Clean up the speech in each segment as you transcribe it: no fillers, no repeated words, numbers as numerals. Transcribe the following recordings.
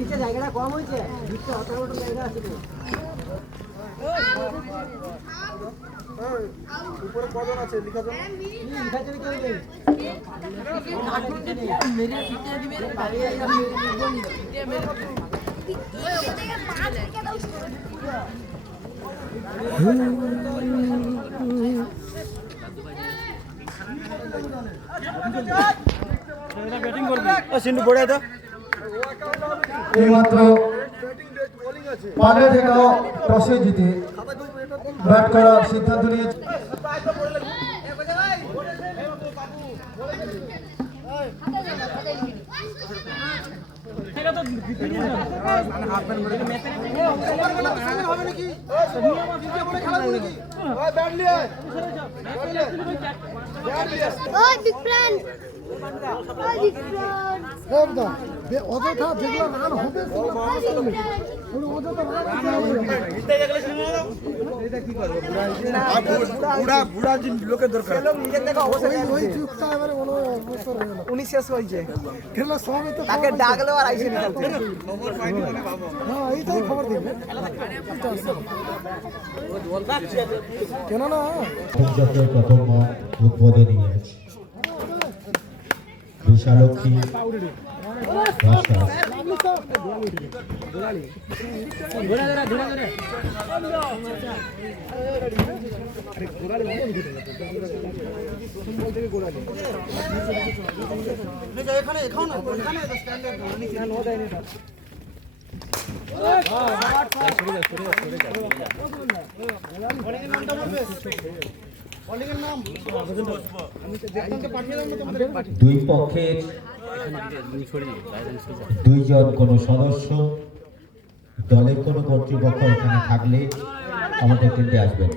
নিচে জায়গাটা কম হয়েছে, নিচে অত বড় জায়গা আছে তো। উপরে কজন আছে লিখা জন্য? লিখা জন্য কেউ নেই। মেরে পিটে দিবে, ব্যাটিং করবে। সিন্টু পড়ে দাও। এইমাত্র পালে থেকেও টসে জিতে ব্যাট করার সিদ্ধান্ত নিয়েছে। অযথা যেগুলো রান হবে লোকের দরকার উনি শেষ হয়েছে, খেলা সব তাকে ডাকলেও আর আইসে নিতে এইটাই খবর দিবে কেননা প্রথম উদ্বোধনী ম্যাচ বিশালক্ষী দুই পক্ষের দুইজন কোন সদস্য দলের কোন কর্তৃপক্ষ এখানে থাকলে আমাদের কেন্দ্রে আসবেন।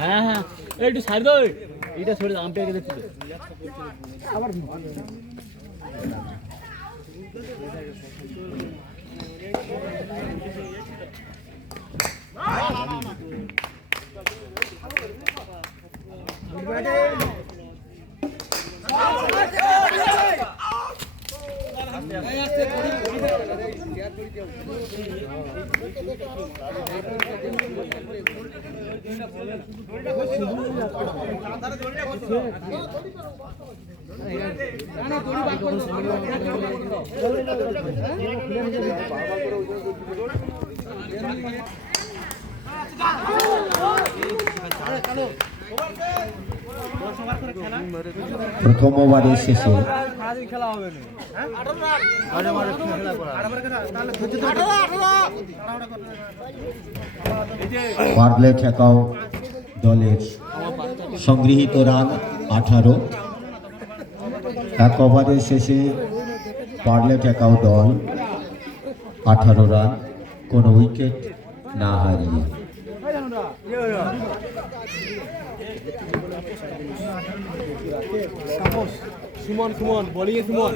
হ্যাঁ হ্যাঁ একটু ছাড় দাও, এটা ছেড়ে দাও, আম্পায়ারকে দেখতে দাও। আবার প্রথম ওভারের শেষে পারলে ঠেকাও দলের সংগৃহীত রান 18। এক ওভারের শেষে পারলে ঠেকাও দল 18 রান, কোনো উইকেট না হারিয়ে। সুমন সুমন বোলিং এ সুমন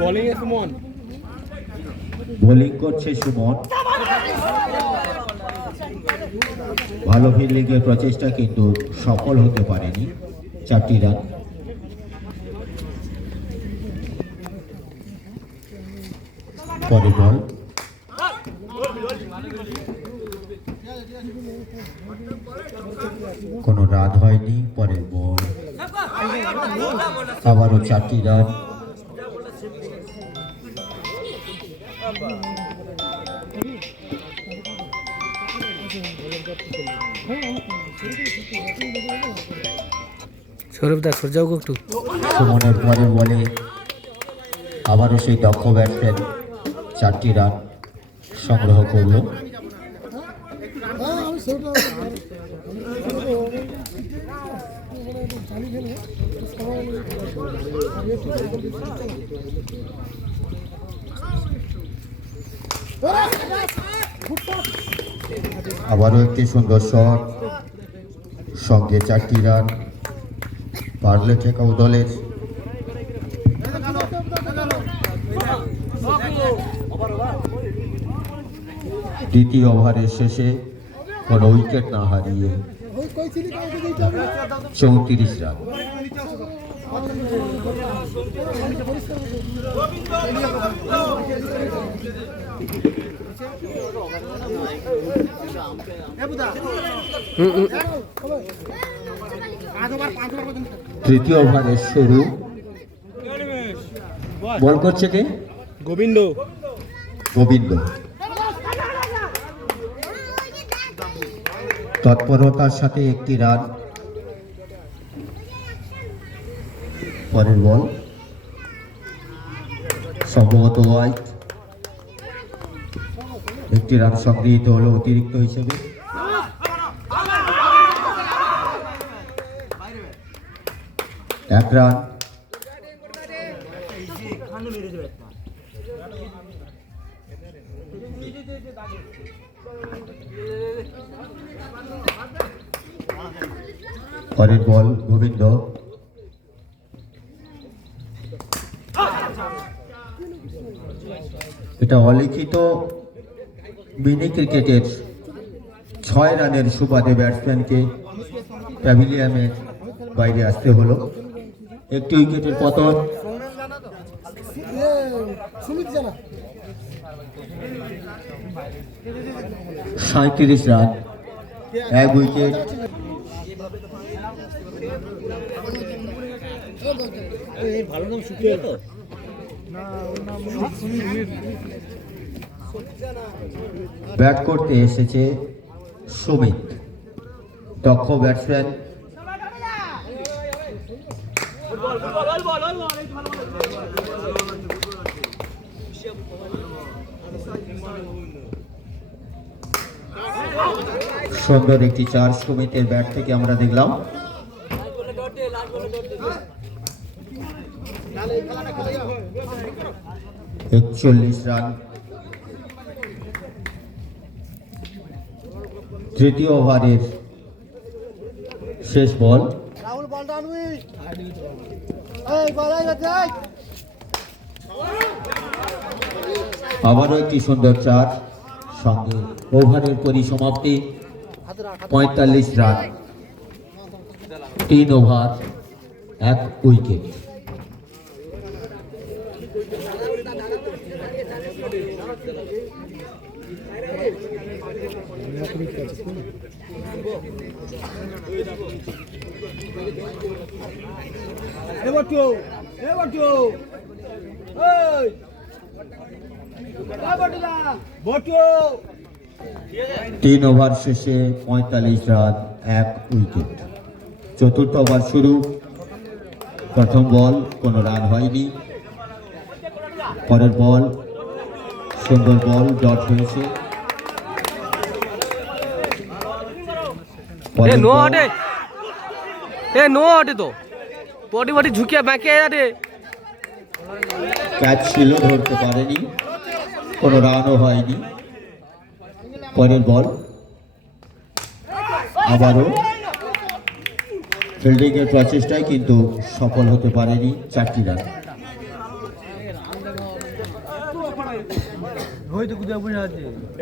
বোলিং এ সুমন বোলিং করছে সুমন। ভালো ফিল্ডিংয়ের প্রচেষ্টা কিন্তু সফল হতে পারেনি, 4টি রান। পরে বল কোনো রান হয়নি। পরের বল আবারও 4টি রান। সুমনের পরে বলে আবারও সেই দক্ষ ব্যাটসম্যান 4টি রান সংগ্রহ করল। আবারও একটি সুন্দর শট, সঙ্গে 4টি রান পারলে ঠেকাও দলের। দ্বিতীয় ওভারের শেষে কোনো উইকেট না হারিয়ে 34 রান। তৃতীয় ওভারের শুরু। বল করছে কে? গোবিন্দ। গোবিন্দ তৎপরতার সাথে একটি রান। পরের বল সম্ভবত ওয়াইড। একটি রান সংগৃহীত হলো অতিরিক্ত হিসেবে। এক রান। পরের বল গোবিন্দ। এটা অলিখিত মিনি ক্রিকেটের 6 রানের সুবাদে ব্যাটসম্যানকে প্যাভিলিয়নের বাইরে আসতে হলো। একটি উইকেটের পতন। সুমিত জানা 37 রান, 1 উইকেট। ভালো নাম শুকিয়ে তো ব্যাট করতে এসেছে সুমিত, দক্ষ ব্যাটসম্যান। সুন্দর একটি 4 সুমিতের ব্যাট থেকে আমরা দেখলাম। একচল্লিশ রান। তৃতীয় ওভারের শেষ বল। রাহুল বলটা আনবি এই বলাই যাচ্ছে আবারও একটি সুন্দর 4, সঙ্গে ওভারের পরিসমাপ্তি 45 রান, 3 ওভার 1 উইকেট। তিন ওভার শেষে 45 রান, 1 উইকেট। চতুর্থ ওভার শুরু। প্রথম বল কোনো রান হয়নি। পরের বল সুন্দর বল, ডট হয়েছে। ক্যাচ ছিল, ধরতে পারেনি, কোনো রানও হয়নি। পরের বল আবারও ফিল্ডিং এর প্রচেষ্টায় কিন্তু সফল হতে পারেনি, 4টি রান।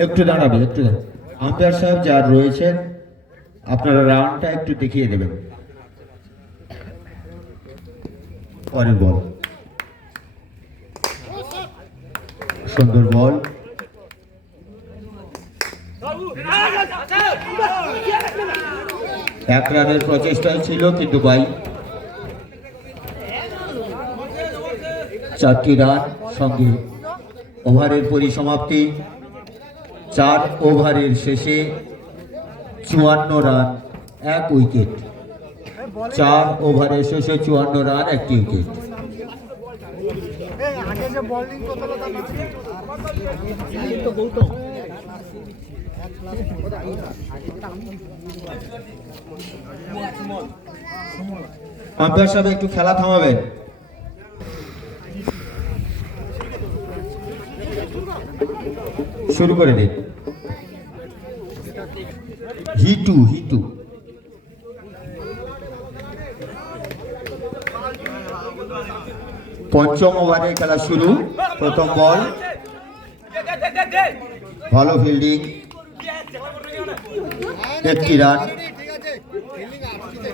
একটু দাঁড়াবে, একটু আম্পায়ার সাহেব যার রয়েছেন আপনারা রানটা একটু দেখিয়ে দেবেন। পরের বল সুন্দর বল। এক রানের প্রচেষ্টায় ছিল কিন্তু বাই। 4টি রান, সঙ্গে ওভারের পরিসমাপ্তি। 4 ওভারের শেষে 54 রান, 1 উইকেট। 4 ওভারের শেষে 54 রান, 1টি উইকেট। আম্পায়ার সাহেব একটু খেলা থামাবেন। শুরু করে দিন। হিটু হিটু। পঞ্চম ওভারে খেলা শুরু। প্রথম বল, ভালো ফিল্ডিং, একটি রান। ঠিক আছে ফিল্ডিং আসছে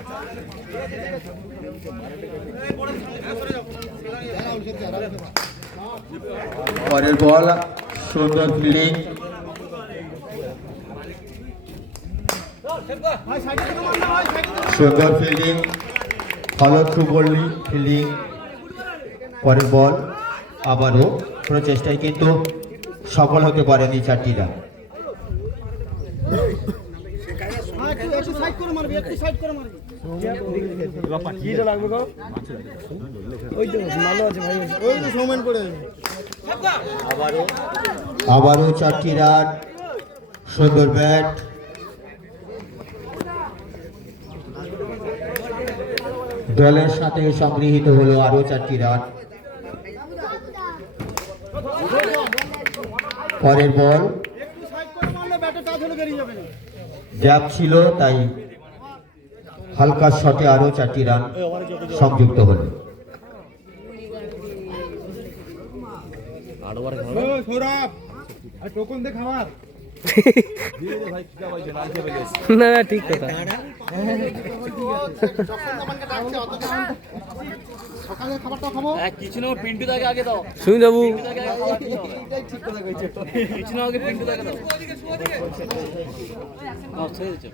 পরের বল, সুন্দর ফিল্ডিং, সুন্দর ফিল্ডিং, ভালো থ্রু বললি ফিল্ডিং। পরের বল, আবারও প্রচেষ্টায় কিন্তু সফল হতে পারেনি 4টি রান। একটু সাইড করে মারবি, একটু সাইড করে মারবি। ওই তো সমান করে আবারও 4টি রান, সুন্দর ব্যাট। দলের সাথে সংগৃহীত হলো আরো 4টি রান। পরের বল, একটু সাইড করে মারলে ব্যাটে টাচ হলে বেরিয়ে যাবে না। গ্যাপ ছিল, তাই হালকা শটে আরো 4টি রান সংযুক্ত হলো। না ঠিক কথা। সকালে খাবারটা খাবো। কিছু না পিন্টু দাকে আগে দাও, শুনি যাবো। কিছু না আগে পিন্টু দাকে দাও। ছেড়ে দিচ্ছ।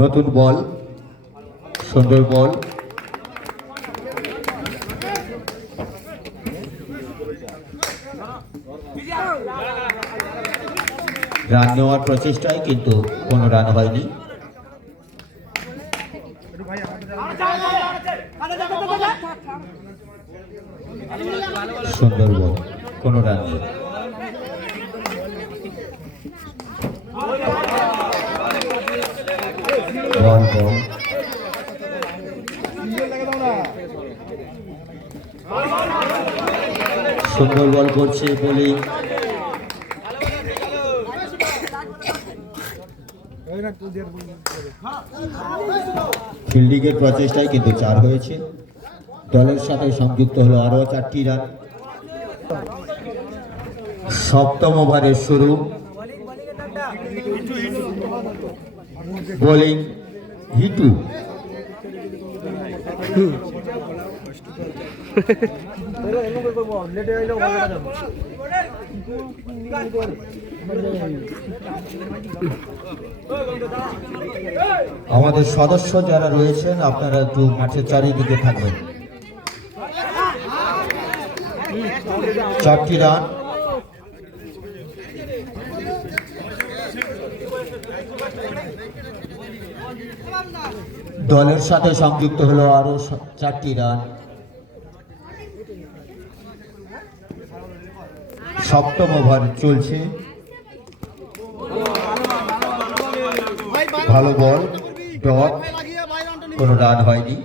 নতুন বল, সুন্দর বল, রান নেওয়ার প্রচেষ্টায় কিন্তু কোনো রান হয়নি। সুন্দর বল, কোনো রান নেই। বল বল, সুন্দর বল করছে বোলিং। ফিল্ডিং এর প্রচেষ্টায় কিন্তু 4 হয়েছে। দলের সাথে সংযুক্ত হলো আরো 4টি রান। সপ্তম ওভারের শুরু। বোলিং হিটু। আমাদের সদস্য যারা রয়েছেন আপনারা একটু মাঠের চারিদিকে থাকবেন। 4টি রান। দলের সাথে সংযুক্ত হলো আরো 4টি রান। সপ্তম ওভার চলছে। ভালো বল, ডট, কোনো রান হয়নি।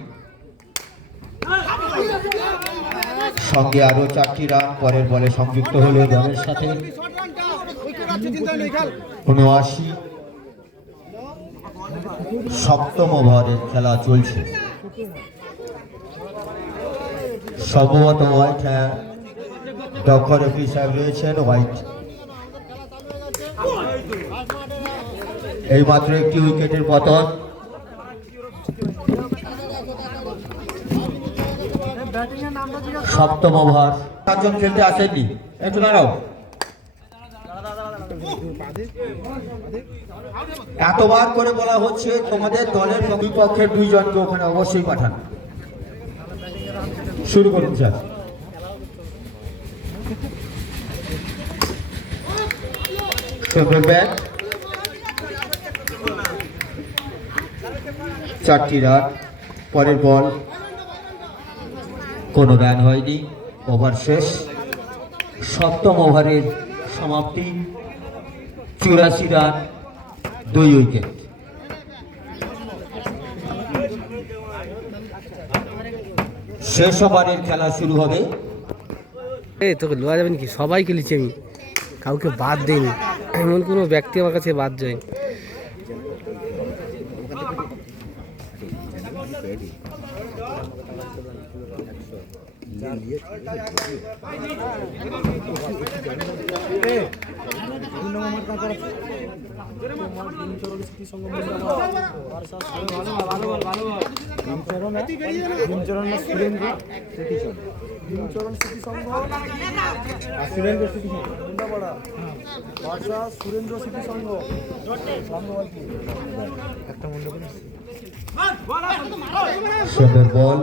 সঙ্গে আরো 4টি রান পরের বলে সংযুক্ত হলো দলের সাথে। 79। সপ্তম ওভারের খেলা চলছে। সম্ভবত হোয়াইট, হ্যাঁ দক্ষ রেফারি সাহেব রয়েছেন হোয়াইট। এই মাত্র একটি উইকেটের পতন। সপ্তম ওভার, 4জন খেলতে আসেননি, একটু দাঁড়াও। এতবার করে বলা হচ্ছে তোমাদের দলের বিপক্ষের 2 জনকে ওখানে অবশ্যই পাঠান। শুরু করুন স্যার। সুন্দর ব্যাট, 4টি রান। পরের বল, কোনো রান হয়নি। ওভার শেষ। সপ্তম ওভারের সমাপ্তি। 84 রান, 2 উইকেট। শেষ ওভারের খেলা শুরু হবে। এই তোকে লোয়া যাবে নাকি? সবাই খেলেছি আমি, কাউকে বাদ দেয়নি, এমন কোনো ব্যক্তি আমার কাছে বাদ যায়। সুন্দর বল,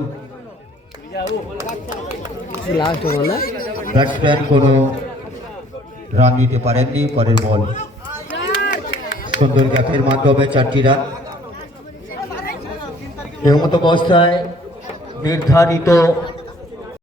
লাস্ট ওভার না, ব্যাটসম্যান কোনো রান নিতে পারেননি। পরের বল সুন্দর গ্যাপের মাধ্যমে 4টি রান। এর মতো অবস্থায় নির্ধারিত